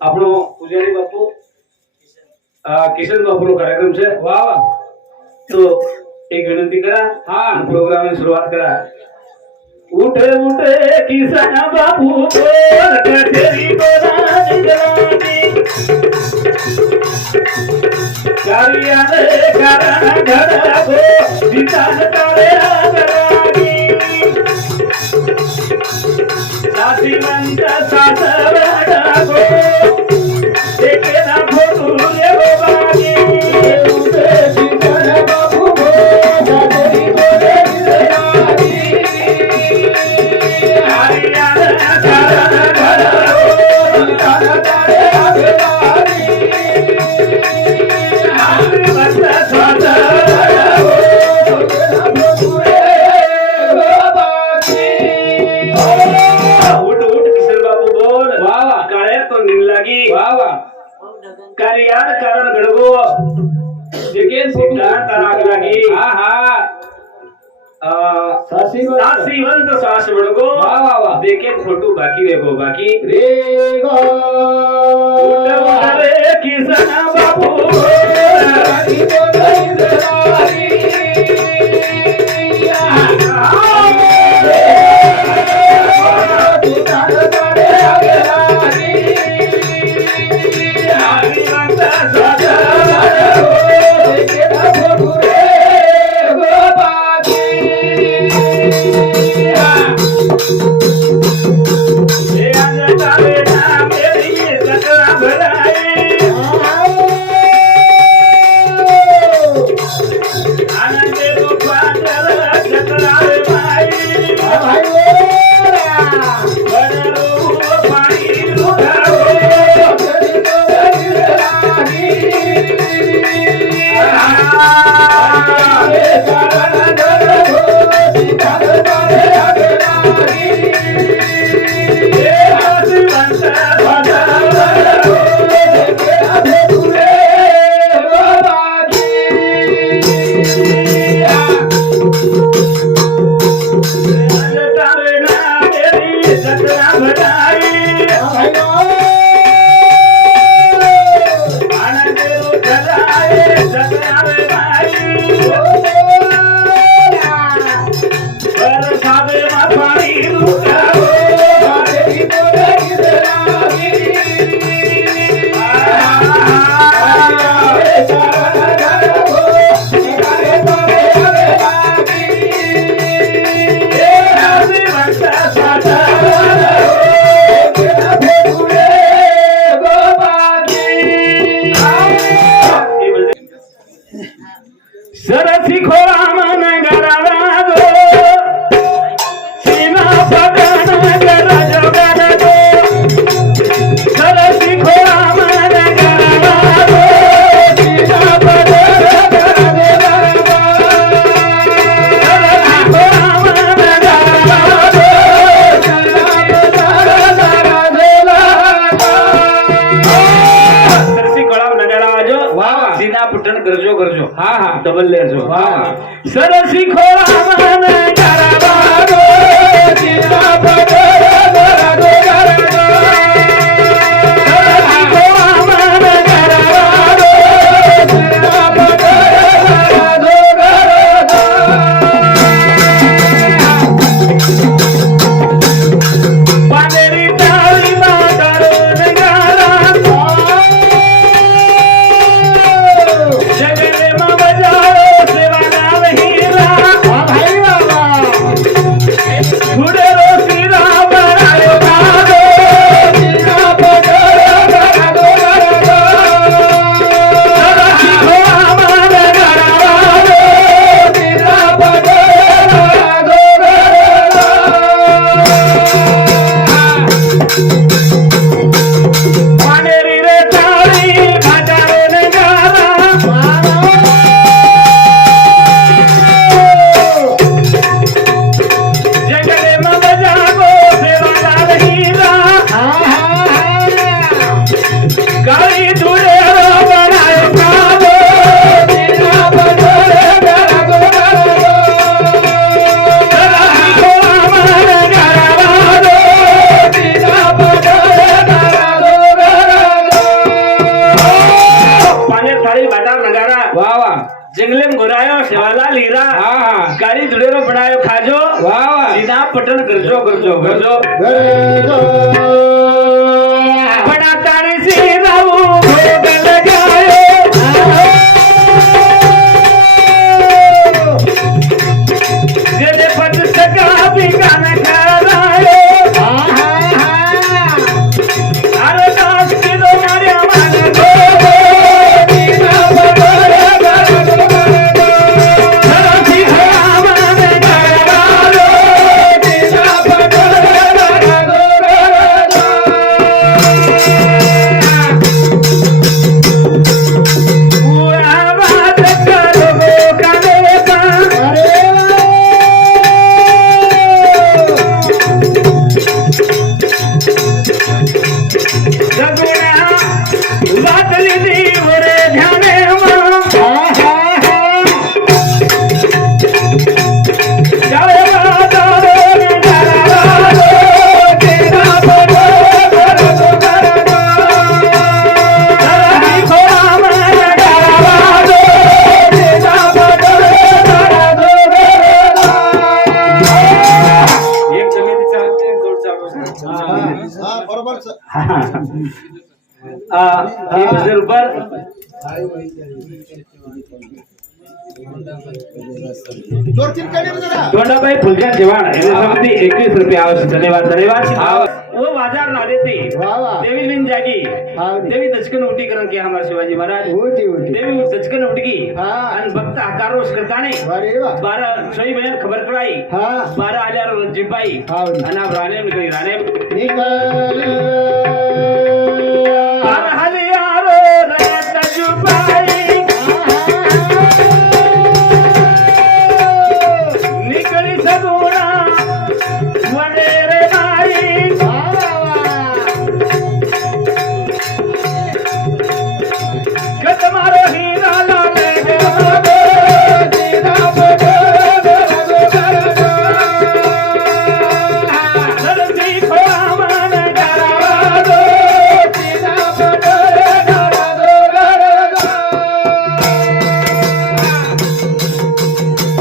આપણો પૂજારી બાપુ કિશન બાપુનો કાર્યક્રમ છે વાહ વાહ તો એક વિનંતી કરા હા પ્રોગ્રામની શરૂઆત કરા ઉઠે ઉઠે કિશન બાપુ બોલ કચેરી બોલા જવાની કારિયાને કારણ ઘડગો વિધાન તારે આગવાની સાસીવંત સાસવડગો દેખે ના ખોટું લેવો બાગી ઉઠે કિશન બાપુ બોલ કચેરી બોલે જવાની કારિયાને કારણ ઘડગો વિધાન તારે આગવાની कारण घडगो जगेन तराग लागी हा हा सासीवंत सास बडगो वाह वाह वाह देखे फोटो बाकी रेगो बाकी रे गो उठ रे किसन बाबू बाकी तो नहीं देवारी सरसी खोरा मन गरावा गो सीना पटन गरा जगन गो सरसी खोरा मन गरावा गो सीना पटन गरा जगन गो सरसी खोरा मन गरावा गो सीना पटन गरा जगन गो सरसी खोरा मन गरावा जो वाह वाह सीना पटन गरजो गरजो हा हा डबल लेजो वाह सरसी खोरा मन गरावा गो सीना पटन गरा जगन गो सरसी खोरा मन गरावा गो सीना पटन गरा जगन गो पानेरी ताळी मातारून गाला जगले मा बजारो सेवा नाम हीरा भाई बाबा थोडे रो जवाहरलाल हीरा हाँ काली धुड़ेरो बनायो खाजो वाह वाह सीधा पटन गरजो गरजो गरजो बड़ा तारी से रावू भोग लगायो जेने पट सका भी गाना खरायो अरे दास के दो मारे माने दो दीना बड़े धरती हमारे गरारो दीना पूरा बात करो काने का जगुना बात लीधी मोरे ध्याने जावे बादारो गरारो दीना बड़े धरती हमारे गरारो दीना एक जमिनी चालते जोड चालू हा बरोबर हे भजन ऊपर दोन तीन कडे जरा दोंडाबाई फुलचंद चव्हाण यांच्यासाठी 21 रुपये आवश्यक धन्यवाद धन्यवाद वो बाजार ना देते वाह वाह देवी लिन जागी हाँ। देवी दचकन उठी करण के हमारे शिवाजी महाराज होती होती देवी दचकन उठगी हाँ। आणि भक्त आकारोश करताने अरे वा 12 सोई बहन खबर पड़ाई हा 12 आल्यावर जिपाई हाँ। आणि अब राणे में कोई राणे निकल हरियारो रत जुबाई निकली सगुणा वडेरे माई गत मारो हीरा लाले धरती खोमान डरावो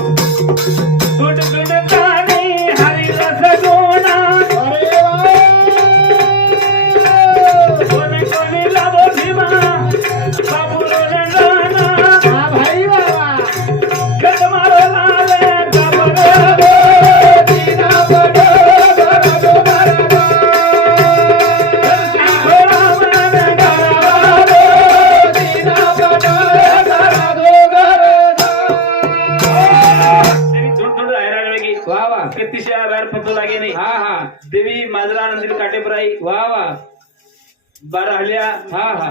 गुड गुड कानी हरि रस गुणा कोनी कोनी लाभो भीमा बाबू रंजना भाई बाबा गत मारो लाले गबरो दीना बड़ो धरती खोमान डरावो दीना बड़ो देवी थोडी थोडी हैराण वेगी वाह वाह कितीशा बाहेर पत्तो लागे नाही हाँ हाँ देवी माजरा नंदी काटेपराई वाह वाह 12 हल्या हाँ हाँ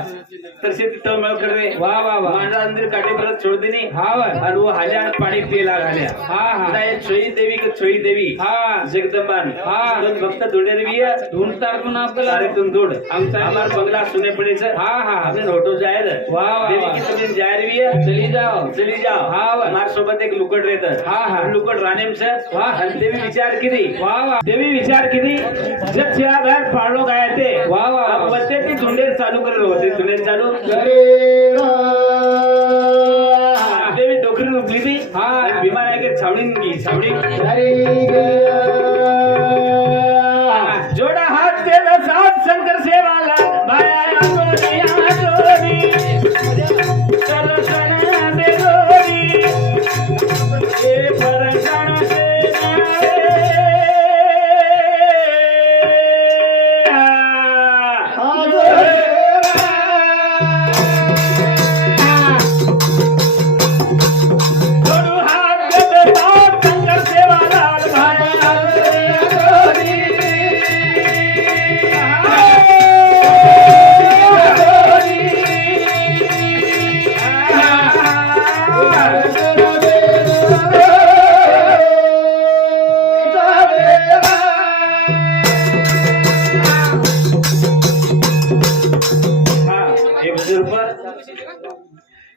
तरसे तिथं मळ करणे वाह वाह वाह मांडरा अंदर काटे परत छोड़ देनी हाँ वाह और वो हल्या पाणी पिला घाल्या हाँ हाँ ना ये छोई देवी के छोई देवी हाँ जगदंबान हाँ। दोन भक्त धोडे रवी है ढूंढता तुम आपको सारे तुम धोड आमचा- हमार बंगला सुने पड़े से हाँ हाँ हमने होटो जायर वाह, वाह, देवी वाह। की जमीन जाय रवी है चली जाओ चली जाओ हाँ, वाह। हमार सोबत एक लुकड रहत हाँ, हाँ। लुकड राणेम से वाह। आणि देवी विचार किती वाह वाह देवी विचार किती जब छ्या बाहेर फाळलो काय ते वाह, वाह, वाह. वरते ती धुंडेर चालू करत होते धुंडेर चालू अरे देवी डोकरी उठली ती हाँ. विमान आहे की छावणी की छावणी जोड़ा हाथ तेरा साथ शंकर सेवाला भाया गोरिया गोरी चलो सने दे गोरी ये परगण से जोड़ू हाथ तेरा साथ शंकर सेवाला भाया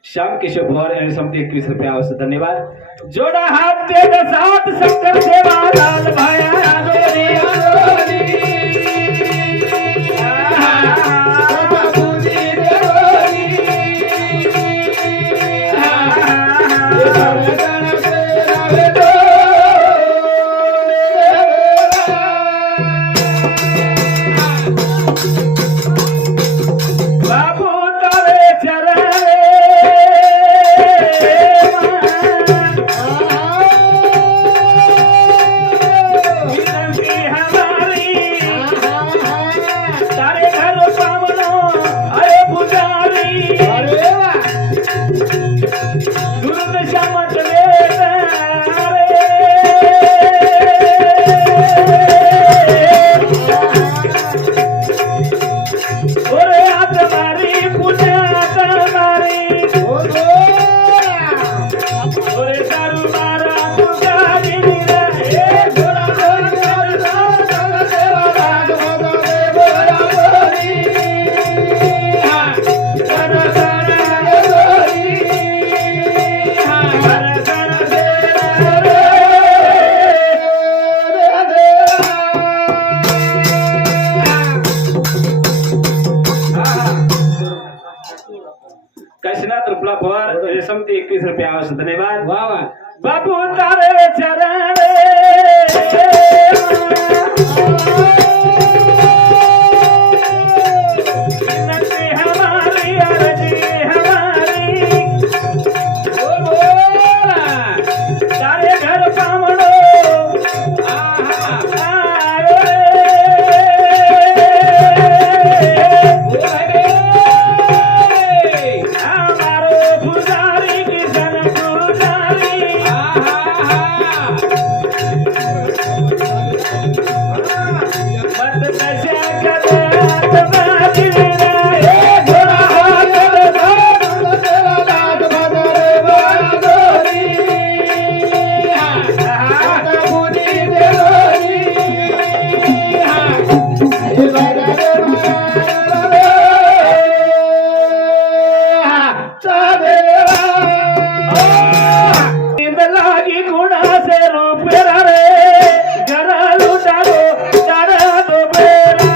श्याम केशव पवार यांनी समती 21 रुपये आवश्यक धन्यवाद जोड़ा हाथ दे दे साथ शंकर सेवा लाल भाया गोरी काशीनाथ रुपला पवार रेशमती 21 रुपया आवश्यक धन्यवाद वा वा बापू तारे चरण विनती हमारी अर्जी हमारी तारे घर पामणो हमारो पुजारी किशन पुजारी मत नशा करे आत्माजी रे घोड़ा हाथ नींद लागी गुणा से रूप रे जरा लुटारो जरा दो बेरा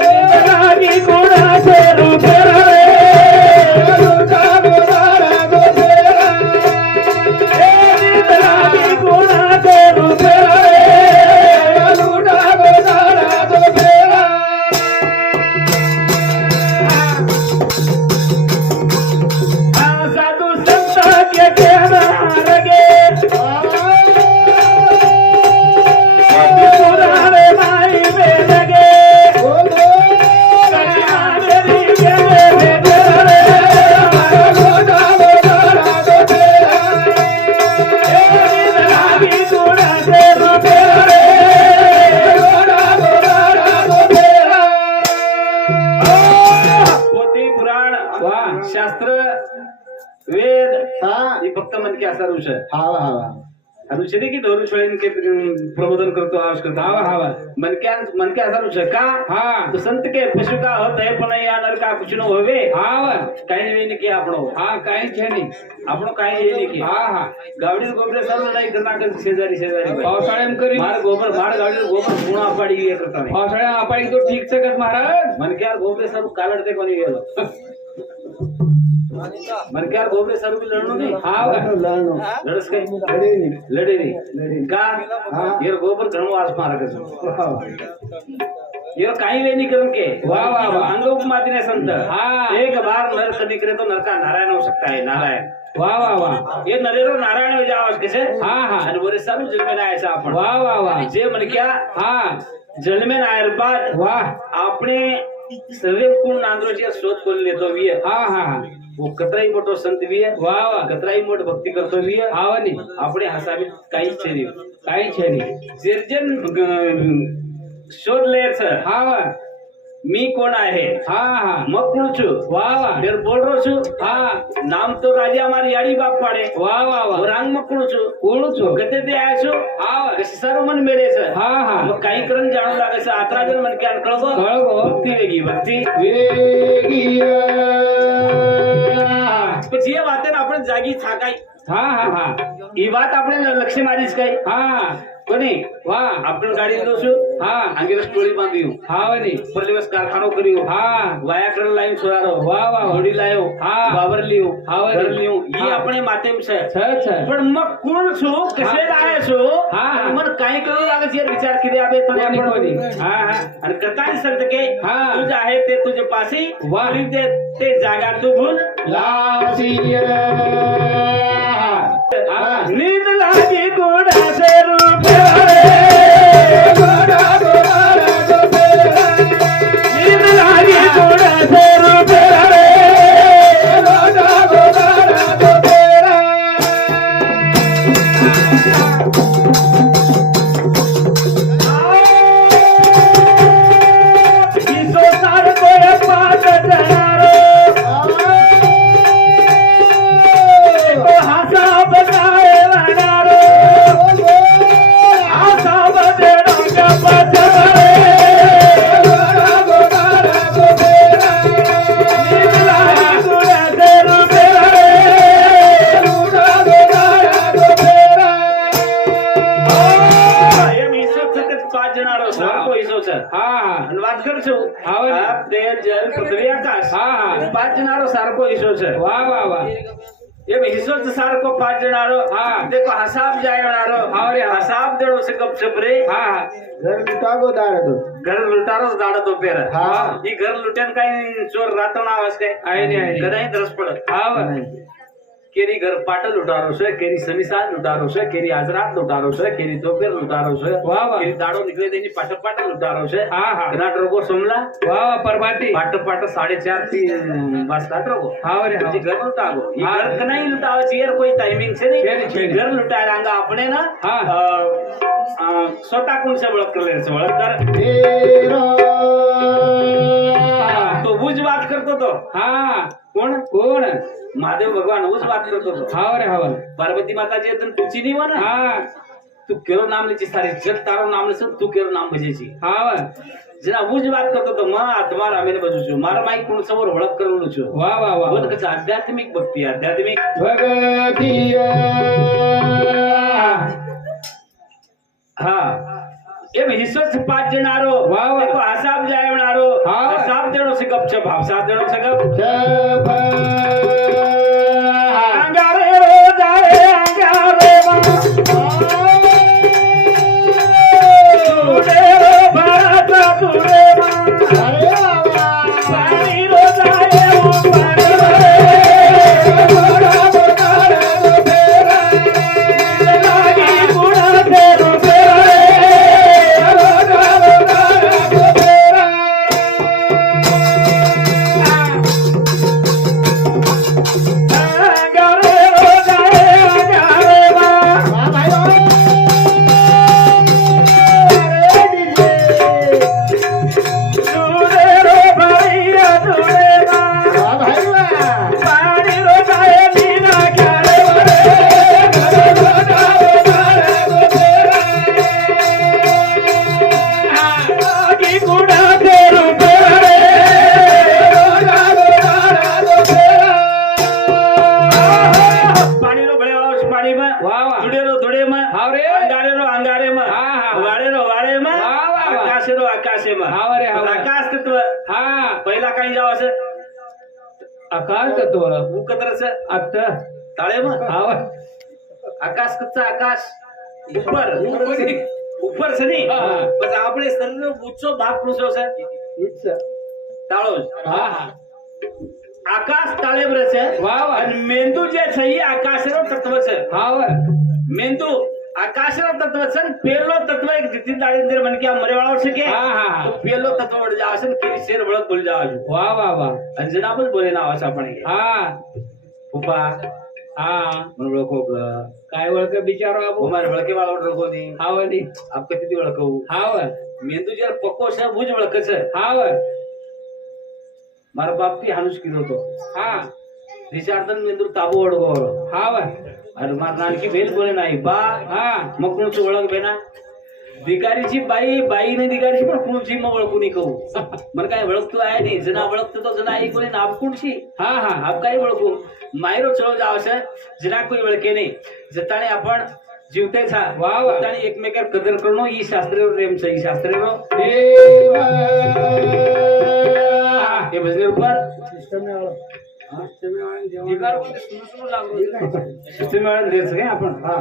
नींद लागी गुणा से रूप रे लुटारो जरा दो बेरा नींद लागी गुणा से रूप रे लुटारो जरा दो बेरा साधु संत के कहना लगे पुराने माई में लगे मेरी पोथी पुराण शास्त्र वेद हे फक्त मन के असा ऋष ऋष की दोन शोळीन के प्रबोधन करतो आवाज करतो हावा हावा मन के असा ऋष का हाँ तो संत के पशु का होत है पण या नर का कुछ न होवे हावा काही वेन की આપણો હા કાઈ છે નહીં આપણો काही ये की હા હા गावडी गोबरे सर्व लढाई कर्नाटक शेजारी शेजारी पावसाळ्याम करी मार गावडी गोबर गुणा पाडी ये करता नाही पावसाळ्या आपण तो ठीक सकत महाराज मन के गोबरे सर्व कालडते कोणी गेलो मन के गोबरे सर्व लढणो नाही हावा लढस काही लढे नाही का ये गोबर घणो वास मारक ये काही वे निकरन के वाह, वाह, वाह। अंग उपमाती ने संत हाँ। एक बार नर कभी करे तो नर का नारायण हो सकता है नारायण वाह वाह वाह ये नरेरो नारायण हो जाओ कैसे हाँ, हाँ। आणि वरे सब जन्मे आयचा आपण वाह वाह वाह जे मन क्या हाँ जन्मे आयर बाद वाह आपने सर्व पूर्ण नांदरोची शोध बोल लेतो भी है हाँ हाँ हाँ वो कतराई मोठो संत भी है वाह वाह कतराई मोठ भक्ती करतो भी है आवनी આપણે હસાવી કાઈ છે નહીં काई છે नहीं जेर्जन शोध लेच हावा मी कोण आहे हाँ हाँ मग कोण છું वाह वाह फिर बोल रो છું हाँ नाम तो राजा हमारी याडी बाप पाडे वाह वाह वाह रांग मग कोण છું कोण छो गते ते आय છું हावा कशी सर्व मन मेळे છે हाँ हाँ मग काही करून जाणू लागे છે आत्राजन मन क्या कळबो कळबो. भक्ती वेगी भक्ती वेगिया પછી એ વાતે આપણે જાગી થાકાઈ हाँ हाँ हाँ ई વાત આપણે લક્ષ્ય મારીશ કઈ हाँ કોની वाह આપણે ગાડી દોશું हाँ આંગેર સ્ટોરી બાંધ્યું हावनी પર દિવસ કારખાનો કર્યો हाँ વાયાકરણ લાઈન છોડારો वाह वाह ઘોડી લાયો હા. બાબર લ્યો હાવર ઘર લ્યો. લ્યો ઈ હા. આપણે માટેમ છે छ छ પણ મગ કોણ છું કશે લાયા છો હા. અને મને કાઈ કરું લાગે છે વિચાર કરી આવે તો कोणी आपण कोणी हाँ हाँ आणि कथानी संत के हा. तुझ आहे ते तुझे पासी वाह. आणि ते जागा तू भूल लासिया हाँ नींद लागी गोड़ा से रूप नींद लागी गोड़ा से रूप હા ને. આપ તેજ જલ પૃથ્વી આકાશ હા, હા. એ પાંચ જણાનો સારકો હિસ્સો છે વાહ વાહ વાહ એમ હિસ્સો જ સારકો પાંચ જણાનો હા. દેખો હસાબ જાયણારો હા રે, હા. હસાબ દેડો છે ગપ છપરે હા હા घर लुटागो दाड़ो ઘર લૂંટારો જ દાડો તો પેર હા. ઈ ઘર લૂંટેન કઈ ચોર રાતોણા આવાજ કઈ આઈ ને, આઈ ને. કદાય દ્રસ પડે હા વાહ. કેરી ઘર પાટલ લૂંટારો છે કેરી શનિસાદ લૂંટારો છે કેરી આજરાત લૂંટારો છે કેરી તોપેર લૂંટારો છે વાહ, વાહ. કેરી દાડો નીકળે તેની પાટલ પાટલ લૂંટારો છે હા, હા. ઘણા રોગો સમલા વાહ વાહ પરમાટી પાટ પાટ 4:30 થી બસ રાત્રોગો હા રે, હા. પછી ઘર લૂંટાગો ઈ હા. ઘર કનાઈ લૂંટાવે છે યાર કોઈ ટાઈમિંગ છે છે નહીં નહીં. ઘર લૂંટાય રાંગા આપણે ના હા. સોટા કુણ છે વળક કરે છે વળક કર तेरो તો હું જ વાત કરતો તો હા કોણ કોણ મહાદેવ ભગવાન હું જ વાત કરતો તો હા રે હા પાર્વતી માતાજી તને પૂછી નહીં હોય ને હા તું કેરો નામ લે છે તારી જગ તારો નામ લેશે તું કેરો નામ ભજે છે હા જેના હું જ વાત કરતો તો માં આ તમારા અમે બધું છું મારા માઈક કોણ સવર વળક કરવાનું છું વાહ વાહ વાહ બોલ કે આધ્યાત્મિક ભક્તિ આધ્યાત્મિક भगतिया હા એમ હિસ્સો છે પાંચ જણારો વાહ, વાહ. દેખો હસાબ જાયવણારો હા. હસાબ દેણો છે ગપ છે ભાવ સાબ દેણો છે ગપ जब અંગારે રો જારે અંગારે માં તુડે રો ભારત તુડે માં अरे बाबा પાણી રો જારે ઓ પાણી લાગી ગુણા તેરો અંગારે રો જારે અંગારે માં वाह भाई वाह अरे डीजे તુડે રો ભાઈયા તુડે માં वाह भाई वाह પાણી રો જારે નીના ક્યારે લાગી ગુણા તેરો પાણીનો ભળેલો છે પાણીમાં વાહ, વાહ. ધૂળેરો ધૂળેમાં હા રે. અંગારેરો અંગારેમાં હા, હા. વાળેરો વાળેમાં વાહ, વાહ, વાહ. આકાશેરો આકાશેમાં હા રે, હા. આકાશ તત્વ હા પહેલા કઈ જાવ છે અકાલ તત્વ હું કતર છે અત તાળેમાં હા આકાશ કચ્છા આકાશ ઉપર ઉપર છે ની હા. બસ આપણે શરીરનો ઊંચો ભાગ પૂછો છે इच्छा તાળો જ. હા હા આકાશ તાળેમ રહે છે વાહ, વાહ. અને મેંદુ જે છે એ આકાશનો તત્વ છે હા મેંદુ આકાશનો તત્વ છે ને પેલો તત્વ એક જીતી દાડી અંદર મને કે આ મરેવાળો છે કે હા, હા. તો પેલો તત્વ વળી જાવ છે ને કે શેર વળક બોલી જાવ છે વાહ વાહ વાહ અને જનાબ જ બોલે ના આવે છે આપણે હા ઉપા હા મને વળકો काय वळख बिचारो आपो અમારે વળકે વાળો વળકો નહીં हाव नी આપ કતીથી વળકવું हाव મેંદુ જ્યારે પક્કો છે હું જ વળકે છે हाव મારા બાપ થી હાનુસ કીધો હતો हा રિચાર્ડન મેંદુ તાબો વળગો हाव અને મારા નાનકી બેન બોલે नाही बा हा मग ओळख बेना भिकारीची बाई बाईने भिकारीची पण कुणची मग ओळखू नाही कहू मला काय ओळखतो आहे नाही जना ओळखतो तो जना आई कोणी नाव कुणशी हा हा आप काय ओळखू मायरो चलो जाव છે जना કોઈ ઓળખે નહીં જતાને आपण જીવતે છા વાહ, વાહ. પોતાની એકમેકર કદર કરનો ઈ શાસ્ત્રીય પ્રેમ છે ઈ શાસ્ત્રીય देव એ ભજન ઉપર सिस्टम में आओ निगार कोणते सुनु सुनु लागलो सिस्टम वाला देश है आपण हा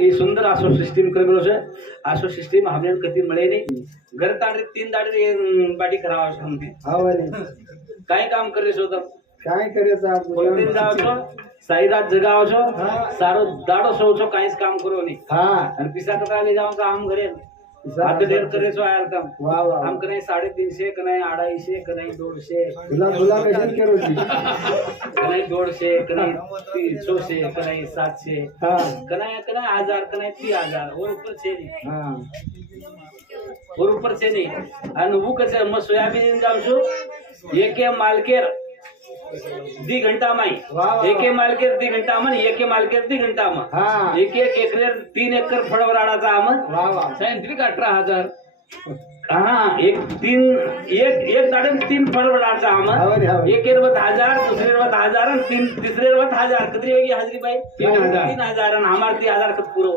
એ સુંદર આસો સિસ્ટમ કરેલો છે આસો સિસ્ટમ આપણે કદી મળે નહીં ઘર તાડે 3 દાડે બાડી કરાવ છે અમને हाँ वाले કાઈ કામ કરે છો તો काय करे साहब પોતે જાવ છો સારી રાત જગાવો છો હા. સારો દાડો સો છો કાઈ જ કામ કરો નહીં हाँ અને પીસા કતરા લઈ જાવ કામ કરે હાથ ઢેર કરે છો આયાર કામ वाह वाह આમ કને 350 કને 250 કને 150 झूला झूला कैसे करो जी કને 150 કને 300 કને 700 हाँ કને 1000 કને 3000 और ऊपर છે નહીં हाँ और ऊपर છે નહીં અને હું કસે મ સોયાબીન જાવ છું એકે માલકેર दी घंटा माई वाह, वाह. एके मालकेर दी घंटा मन एके मालकेर दी घंटा मा हाँ एक एक एकरे 3 एकर फळवराडाचा आम वाह वाह सायंत्रिक 18000 हा एक दाडे 3 फळवराडाचा आम हावरी, हावरी. एक एरवत 1000 दुसरे एरवत 1000 आणि 3 तिसरे एरवत 1000 कधी वेगळी हाजरी बाई 3000. 3000 आणि हमार 3000 कत पुरो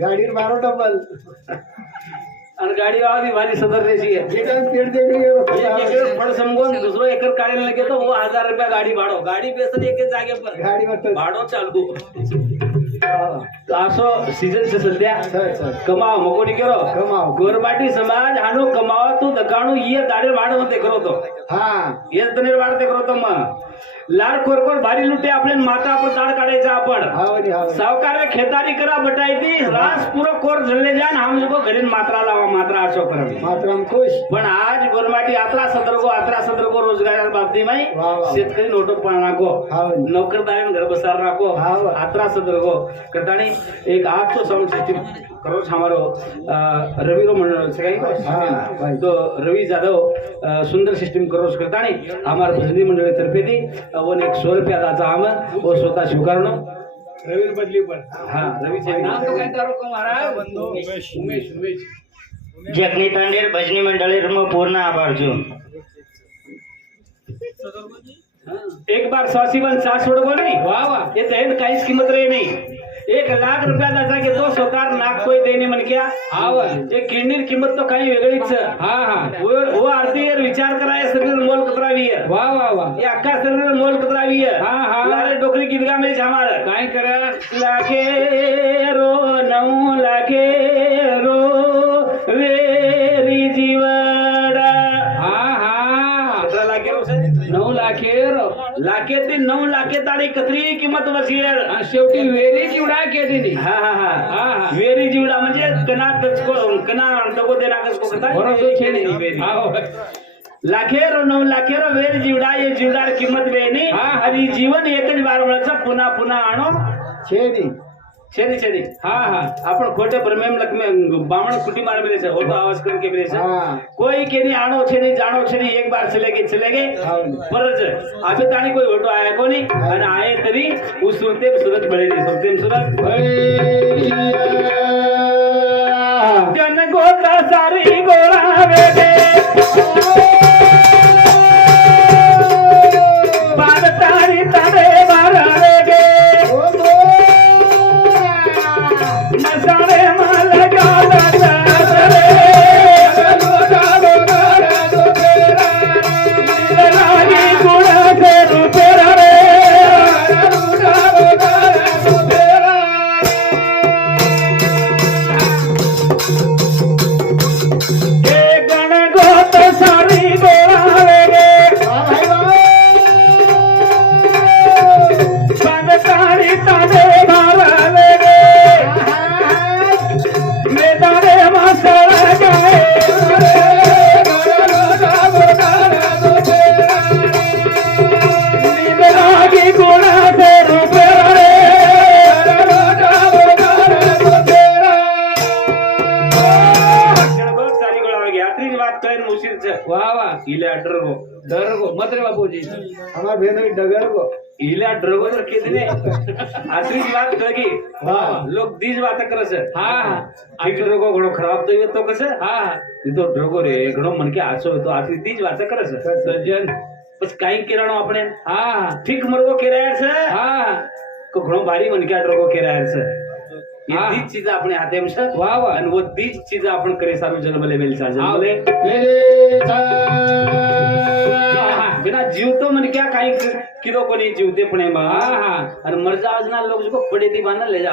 गाड़ी बारो डबल आणि गाडी आधी भारी सदरण्याची आहे जे काय पेट देखील गेलो. एक एकर फळ समजून दुसरं एकर काढायला घेतो वो 1000 रुपया गाडी भाडो गाडी बेसन एक जागे पर गाडी म्हणतात. भाडो चालू हा. असो सीजन से सध्या सर, सर. कमाव मकोडी करो कमाव. गोरबाटी समाज हानो कमावा तू दकाणू ये दाडे वाढ होते करो तो हा. येस दनेर वाढते करो तो मग लाड कोरकोर भारी लुटे आपले माता आपण दाड काढायचा आपण हावरी, हावरी. सावकार खेतारी करा बटायती रास पुरो कोर झल्ले जान हम लोग घरी मात्रा लावा मात्रा असो करवी मातरम खुश. पण आज गोरमाटी आत्रा सदरगो रोजगार बाबती माई वा, वा. शेतकरी नोटो पण राखो हाव. नौकरदारी घर बसार राखो हाव. आत्रा सदरगो करतानी एक आज तो साउंड सिस्टम करो हमारो रवि रो मंडल से हाँ, काही भाई. तो रवि जाधव सुंदर सिस्टम करो करतानी हमारे भजनी मंडळ तर्फे थी वो एक 100 रुपया दाता हम वो स्वतः स्वीकारणो रवीर बदली पण. हाँ रवि से नाम तो काय तारो को महाराज उमेश जगनी तांडेर भजनी मंडळीर पूर्ण आभार जो एक बार 100 बन 7 सोड बोल नहीं वाह वाह ये तो काहीच किंमत रही नहीं 1 लाख रुपया दाचा के तो स्वतः नाक कोई देणे म्हण क्या आव ये किडनीर किंमत तो काही वेगळीच हा हा वो आरती विचार कराय सगळं मोल कतरावी है वाह वाह वाह ये अक्का सगळं मोल कतरावी है हा हा लारे डोकरी गीत गा में हमार काय कर लाखे रो 9 लाखे रो वेरी जीवडा हा हा 17 लाखे रो 9 लाखे ते 9 लाखे ताडी कतरी किंमत बसेल शेवटी वेरी जीवडा केली हा हा हा हा हा वेरी जीवडा म्हणजे कना दगो देना कसको करता लाखेरो 9 लाखेरो वेरी जीवडा ये जीवडार किंमत वेनी आणि जीवन एकच बारवळाचा पुन्हा पुन्हा आणो छेदी. छेदी हा हा आपण खोटे प्रेम लक्ष्मी बामण कुटी मार मिले से ओटो आवाज करके मिले से हाँ. कोई के नहीं आनो छेदी जानो छेदी एक बार चले गए हाँ. परज अभी ताणी कोई ओटो आया को नहीं आणि आए तरी उस सुरत बळे नहीं सुरत जन गोता सारी गोळावे गे बाद तारी तारे मारावे गे मसाले माल गाला चादरे लागी गुणा से रुपेरा रे के गण गोत सारी गोळावे गे बाद तारी तारे मारावे गे मेदारे मसाला गाए लागी गुणा से रुपेरा रे सारी गोळा गया आतरी बात करेन मुशीर से वाह वाह इले डरगो मत रे बापूजी हमार भेनरी डगर को. इला ड्रगो तर केदने आतरी बात कगी हाँ. लोग दीज बात करस हा हा ड्रगो घणो खराब तो तो कस हा तो ड्रगो रे घणो मन के आसो तो आतरी दीज बात करस सज्जन बस काही केराणो આપણે हा ठीक मरगो केरायर से हा को घणो भारी मन के ड्रगो केरायर से ये दीज चीज આપણે हाथे में से वाह वाह અને वो दीज चीज आपण करे सारू जन्मले मिलसा जन्मले बिना जीव तो मन क्या काही किलो कोणी जीवते पण आहे हा हा आणि मरजा आजना लोग जो पड़े थी बांधा ले जा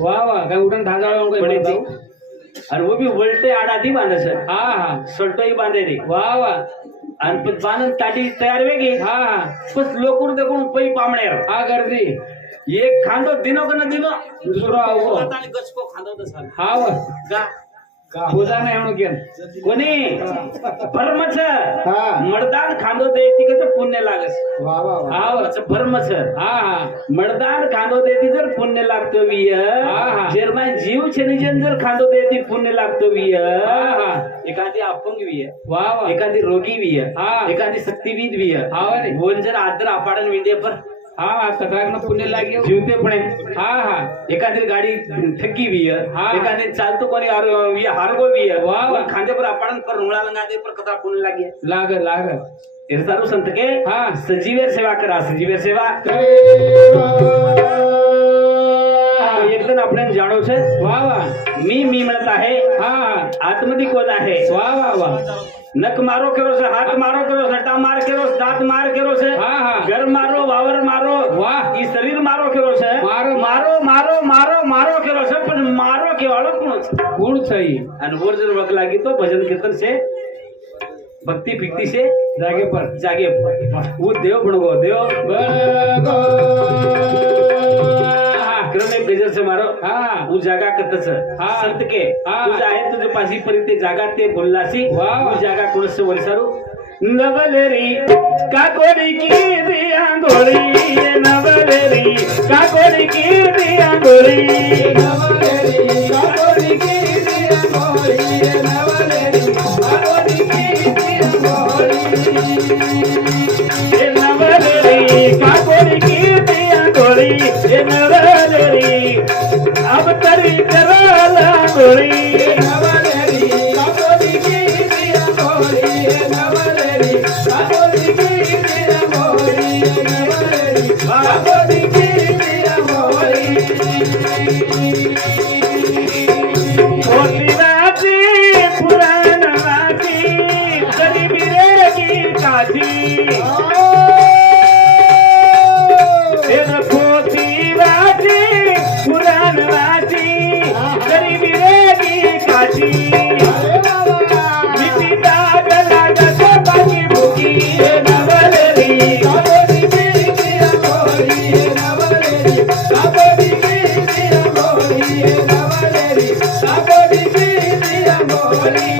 वाह वाह काय उठन धाजाळो कोई पड़े थी और वो भी उल्टे आड़ा थी बांधे से हा हा सल्टो ही बांधे थी वाह वाह आणि पण बांधन ताटी तयार वेगी हा हा बस लोकुर देखून पै पामणे हा गर्दी एक खांदो दिनो का न दिनो दुसरो आवो ताली गचको खांदो तसा हा वा का पूजा नाही म्हणू केन कोणी भरमच हा. मर्दान खांदो देती के तर पुण्य लागस वा वा वा. हा वच भरमच हा हा मर्दान खांदो देती जर पुण्य लागतो विय हा जर माय जीव छनिजन जर खांदो देती पुण्य लागतो विय हा एखादी अपंग विय वा वा एखादी रोगी विय हा एखादी शक्तिविद विय हा रे बोल जर आदर अपाडन विंडे पर हा सगळ्यांना पुण्य लागे जीवते पण हा हा एखादी गाडी थकी भी है एखादी चालतो कोणी हारगो भी है वाह खांदे पर आपण पर रुळा लंगादे पर कथा पुण्य लागे लाग इरसारू संत के हा सजीवेर सेवा करा सजीवेर सेवा एकदम आपण जाणो છે वा वा मी म्हणत आहे हा आतमध्ये कोण आहे वा वा वा नख मारो करो છે हाथ मारो करो सट्टा मार करो दांत मार करो છે हा हा घर मारो वावर मारो वाह ई शरीर मारो करो છે मारो मारो मारो मारो मारो करो છે પણ મારો કેવાળો કોણ છે गुण सही અને ઓર જર વક લાગી તો ભજન કીર્તન છે भक्ति फिक्ति से जागे पर जागे वो देव बनगो देव बळगो क्रम एक गजर से मारो हा वो जागा कतच हा. संत के हा. तुझा आहे तुझे पाशी परिते जागा ते बोललासी वा, वा. वो जागा कोणस वरसारू नवलेरी काकोरी की दिया गोरी नवलेरी काकोरी की दिया गोरी नवलेरी काकोरी की दिया गोरी नवलेरी काकोरी की दिया गोरी ये नवलेरी काकोरी की दिया गोरी ये नवलेरी अब तरी करला गोरी नवलेरी काकोरी की दिया गोरी नवलेरी काकोरी की दिया गोरी नवलेरी काकोरी की दिया गोरी छोटी वाची पुराण वाची गरीबी रे की काशी पोती वाची पुराण वाची गरीबी रे की काशी मिठी दाग लागत बाकी भुकी नवलेरी काकोरी की दिया गोरी नवलेरी काकोरी की दिया गोरी नवलेरी काकोरी की दिया गोरी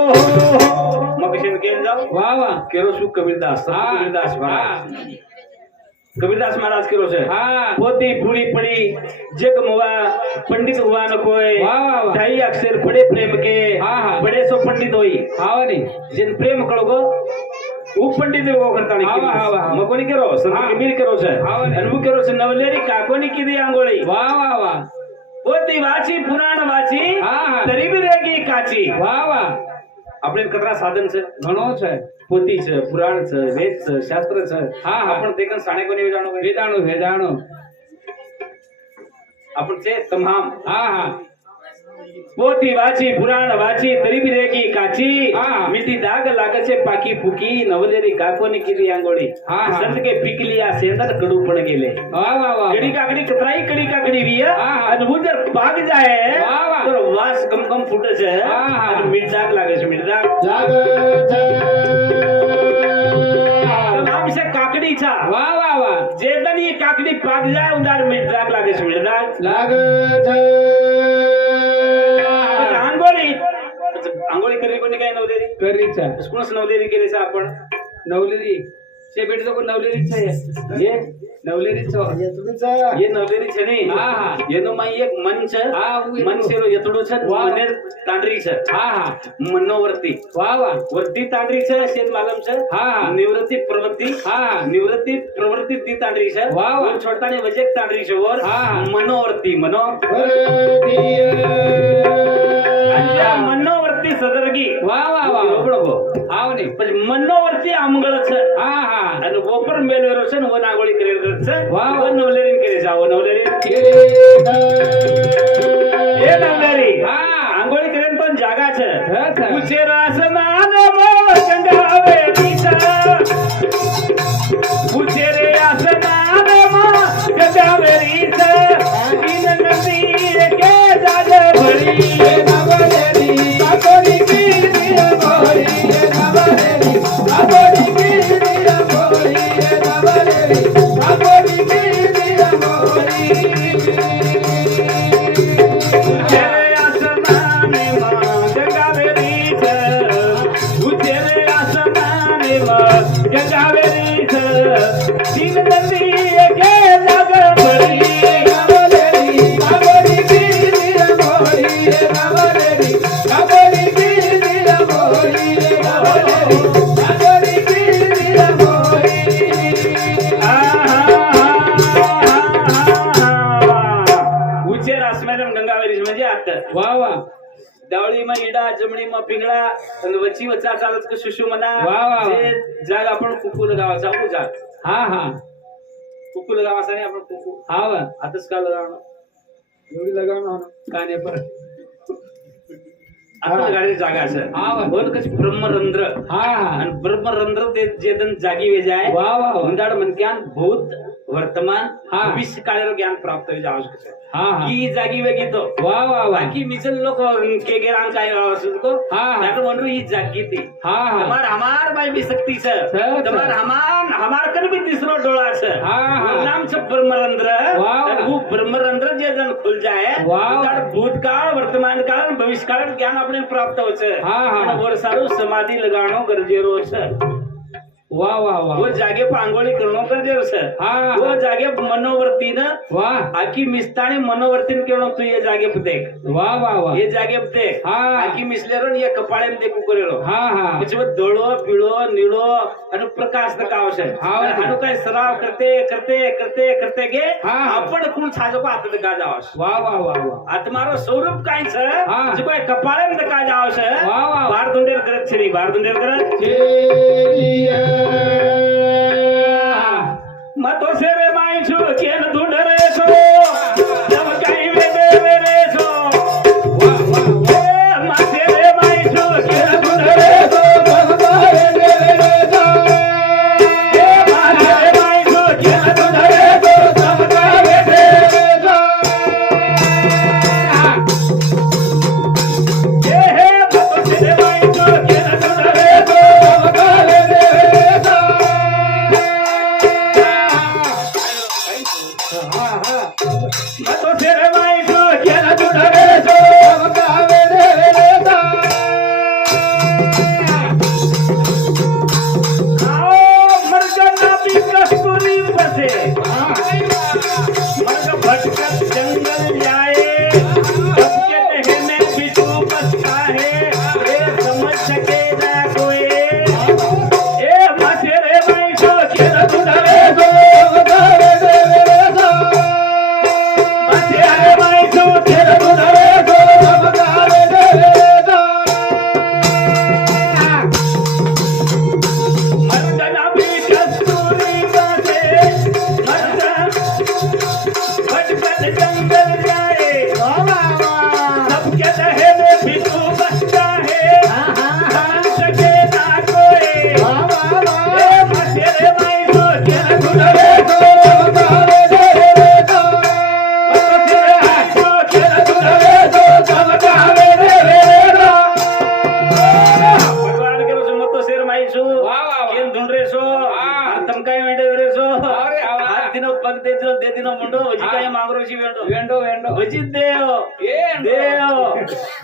मग कशाने केलं जाऊ वा वा केरो सु कबीरदास संत हा. कबीरदास हा. महाराज कबीरदास महाराज केरो છે हा પોતી ફૂડી પડી જગ મુવા पंडित हुआ न कोई वाह, वाह, वाह. ढाई अक्षर बड़े प्रेम के हाँ, हाँ. बड़े सो पंडित होई हावनी जिन प्रेम कळगो उ पंडित वो करता हाँ, हाँ, हाँ, हाँ. मकोनी करो संत हाँ. कबीर करो છે हाँ, हाँ. અને હું करो છે નવલેરી કાકોની કીધી આંગોળી वा वा वा પોતી વાચી પુરાણ વાચી હા, હા. તરી બી રેગી કાચી वा वा આપણે કતરા સાધન છે ઘણો છે પોતી છે પુરાણ છે વેદ છે શાસ્ત્ર છે હા, હા. आपण देखन साणे कोणी जाणो વેદાણુ વેદાણુ आपण છે તમામ હા હા પોતી વાચી પુરાણ વાચી તરી બી રેગી કાચી હા. મીઠી દાગ લાગે છે પાકી ફૂકી નવલેરી કાકોની કીધી આંગોળી હા, હા. સંત કે પીકલી આ સેંદર કડું પણ गेले वा वा वा કડી કાકડી કતરાઈ કડી કાકડી વીય હા, હા. અને હું જર ભાગ જાય વાહ, વાહ. તો વાસ ગમ ગમ ફૂટે છે હા, હા. અને મીઠ દાગ લાગે છે મીઠ દાગ જાગત નામ છે કાકડી છા वा वा वा જે દન એ કાકડી ભાગ જાય ઉડાર મીઠ દાગ લાગે છે મીઠ દાગ लागत आंघोळी आंघोळी करली कोणी काय नवलेरी करीचा कोणच नवलेरी केली सा आपण नवलेरी शेपेट तो नवलेरीच आहे ये नवलेरीच तुमचा ये नवलेरी છે ને હા, હા. એનો માં એક મન છે હા, હું એટલું. મન શેરો યતડું છે વાહ. મને તાંડરી છે हा हा મનોવર્તી वा वा વર્તી તાંડરી છે શેર માલમ છે હા, હા. નિવૃત્તિ પ્રવૃત્તિ हा નિવૃત્તિ પ્રવૃત્તિ તી તાંડરી છે વાહ, વાહ. ઓર છોડતાની વજેક તાંડરી છે ઓર હા, હા. મનોવર્તી મનો અને આ મનોવર્તી સદરગી वा वा वा બરોબર आवनी પછી મનોવર્તી આમગળ છે हा हा અને ઓપર મેલવેરો છે ને વો નાગોળી કરેલ છે વાહ. વો નવલેરી કરે છે વો નવલેરી એ નવલેરી हा આંગોળી કરે તો જાગા છે હા, છે. પૂછે રાસમાન મો ગંગાવે પીતા પૂછે રે આસમાન મો ગંગાવે રીતા ઈન નદી કે જાગ ભરી नवलेरी काकोरी की दिया गोरी नवलेरी काकोरी की दिया गोरी नवलेरी काकोरी की दिया गोरी पूछे रे आसमान मो गंगावे રીતા પૂછે રે આસમાન મો ગંગાવે રીતા ઈન નદી કે જાગ ભરી नवलेरी काकोरी की दिया गोरी नवलेरी काकोरी की दिया गोरी नवलेरी काकोरी की दिया गोरी उचेर आसमानम गंगावेरी म्हणजे आता वा वा डावळीमा इडा जमणीमा पिंगळा आणि वची वचा चालत का सुशु म्हणा वा, वा, वा. जे जाग आपण कुकुल गावाचा जाग हा हा कुकू लगावा असा नाही आपण कुकू हा वा आताच का लगावणं एवढी लगावणं होणं. काय नाही पर आता गाडी जागा असं हा. बोल कशी ब्रह्मरंध्र हा हा आणि ब्रह्मरंध्र ते जे जण जागी वेज आहे वा वा वा उंदाड म्हणत्यान भूत वर्तमान हा. भविष्य काळावर ज्ञान प्राप्त व्हायचं आवश्यक आहे हा हा की जागी वेग येतो वा वा वा बाकी मिसल लोक के गेरान काय आवश्यक को हा हा त्यानं म्हणू ही जागी ती हा हा તમાર हमार भाई भी शक्ति છે સર, તમાર हमार કન भी तीसरो डोळा છે હા, હા. નામ છે ब्रह्मरंध्र વાહ, અને હું ब्रह्मरंध्र जे जण खुल जाए વાહ. त्यात भूतकाळ वर्तमान काळ आणि भविष्य काळ ज्ञान આપણે પ્રાપ્ત હોય છે હા, હા. અને ઓર સારું સમાધિ લગાણો ગરજેરો છે वा वा वा वो जागे पांगोळी करणं गरजेचं છે हा, हा. वो जागे मनोवर्तीनं वा आखी मिस्ताने मनोवर्तीन केलं तू ये जागे देख वा वा वा ये जागे देख हा. आखी मिसलेरो ये कपाळे देखू करेलो हा हा પછી ધોળો પીળો નીળો અને પ્રકાશ દકાવશે હા. આનું કઈ સરાવ કરતે કરતે કરતે કરતે કે હા. આપણ કુલ છાજો કો હાથ દકા જાવશે वा वा वा वा આ તમારો સ્વરૂપ કાઈ છે હા. જે કોઈ કપાળે દકા જાવશે વાહ, વાહ. બાર દુંડેર કરત છે ની બાર દુંડેર કરત મતો સે રે માઈ છું કેન દુંડરે છો જમ કાઈ વેદે વેરે છો वा वा वा એ માથે રે માઈ છું કેન દુંડરે છો भटकत जंगल जाए सबके कहने बिटू बसता है ये समझ सके ना कोई ए माथे रे भाई सो के दुधरे दो माथे रे भाई सो के दुधरे दो मर्दना भी कस्तूरी बाते मर्दन भटकत जंगल जाए सबके कहने बिटू बसता है समझ सके ना कोई ए माथे रे भाई सो के दुधरे दो माथे रे भाई सो के दुधरे दो भगवान के रोज मतो शेर माई छु वा वा वा केन ढूंढरे छो तम काय वेंडे वेरे छो अरे आवा. हाथ दिनो पग दे दिनो मुंडो वजी काय मागरो शी वेंडो वेंडो वेंडो वजी देव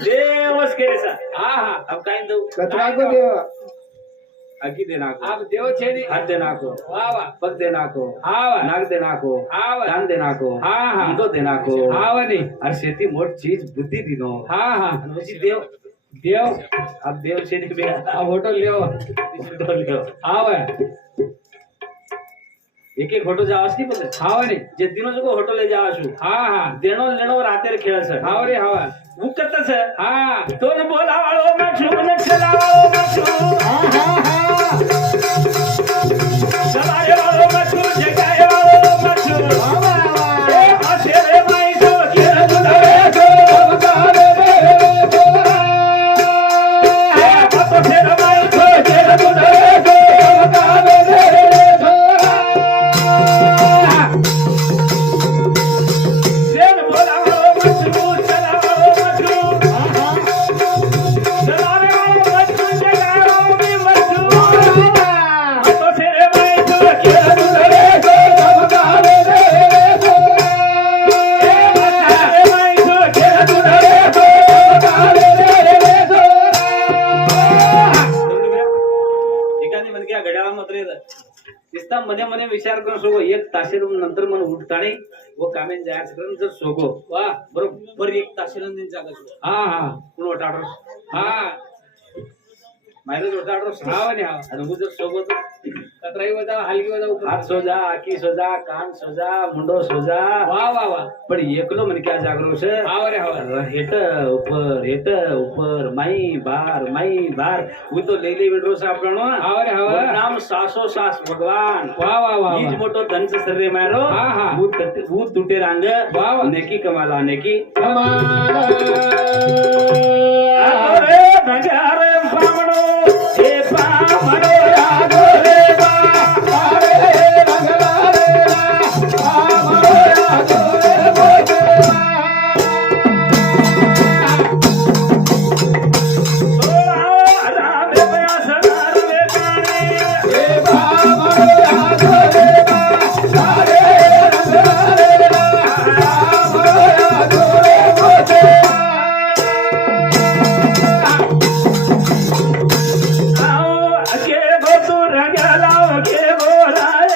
देवस केरे सा हा हा अब काय दो कचरा को देव अगी दे नाको आप देव छे नी हाथ दे नाको वा वा पग दे नाको हा वा नाक दे नाको हा वा कान दे नाको हा हा ईगो दे नाको हा वा नी और शेती मोट चीज बुद्धि दिनो हा हा आणि वजी देव देव अब देव शेती बे अब होटल लियो हा वा एक एक होटो जावास की बोले हा वा नी जे दिनो जो होटले जावाशु हा हा देणो लेणो रातेर खेळ છે हा रे हा वा ઉકત છે हा તો ન બોલાવાળો મછું ન ચલાવાળો મછું ચલાય વાળો મછું જગાય વાળો મછું એ માથે રે માઈ જો કે દુધરે જો એ માથે રે માઈ જો કે દુધરે જો દેન બોલાવાળો મછું ચલાવાળો મછું ચલાવે વાળો મછું જગાય વાળો બી મછું તો છે રે ભાઈ જો કે દુધરે જો એ માથે રે ભાઈ જો કે દુધરે જો एखादी म्हणजे या घड्याळा मात्र दिसता मध्ये मध्ये विचार करून सोगो एक तासेर नंतर मन उठताने व कामेन जायचं जर सोगो वा बरोबर एक तासेर दिन जागा हा हा कोण वाटाडो हा माहिती जोडता हाव आणि हाव. आणि उजर सोबत कतराई वजा हलकी वजा ऊपर. हात सोजा आखी सोजा कान सोजा मुंडो सोजा वाह वाह वाह. पण एकलो मन क्या जागरो छे हाव रे हाव. हेट ऊपर माई बार वो तो लेले विड्रो से आपणो हाव रे हाव. नाम सासो सास भगवान वाह वाह वाह ईज वाह. मोटो धन से सर्रे मारो हा, हा. वो टूटे रांग वाह, वाह. नेकी कमाला नेकी कमाल. अरे नगारे पामणो ए पामणो आगो रे बा, अरे रंगला रे रा, आमरो आगो रे बोचे बा. ओ रामे प्यासनार वे काने ए बा, अमरो आगो रे बा, अरे रंगला रे रा, आमरो आगो रे बोचे बा. आओ के गो तू रंगलाओ के बोलाए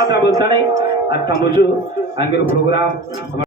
आता बोलता नाही आता मुझे आंगेल प्रोग्राम